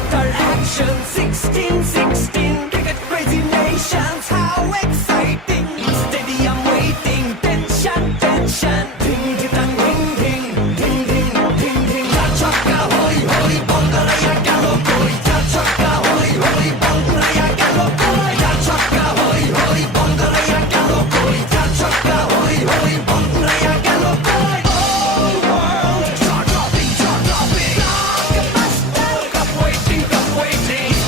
after action, 16, cricket crazy nations, how exciting! Stadium waiting, tension, ding ding ding ding ding ding ding ding. Chaar chhakka hoi hoi, Bangalaya gelo koi. Chaar chhakka hoi hoi, Bangalaya gelo koi. Chaar chhakka hoi hoi, Bangalaya gelo koi. Chaar chhakka hoi hoi, Bangalaya gelo koi. Whole world jaw-dropping. Blockbuster, cup waiting.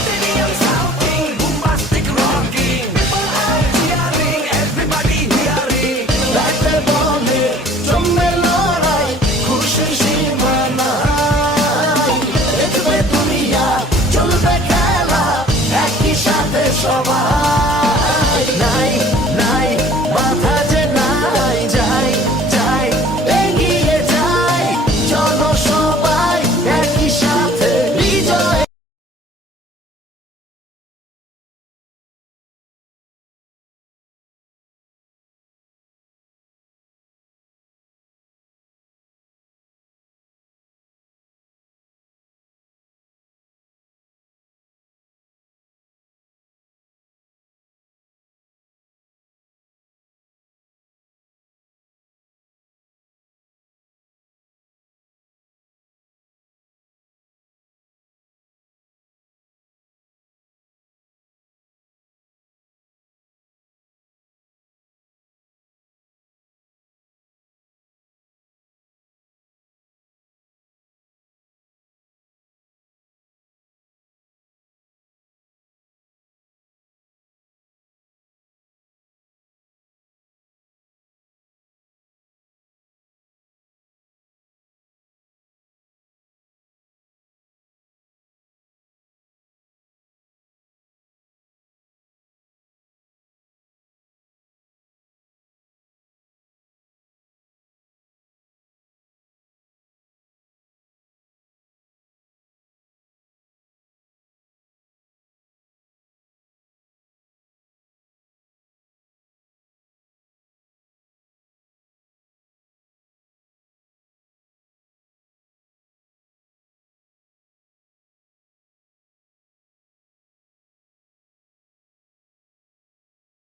Stadium shouting, bombastic rocking. People are cheering, everybody hearing. ব্যাটে বলে জমে লড়াই, খুশির সীমা নাই। দেখবে দুনিয়া, চলবে খেলা, একই সাথে সবাই।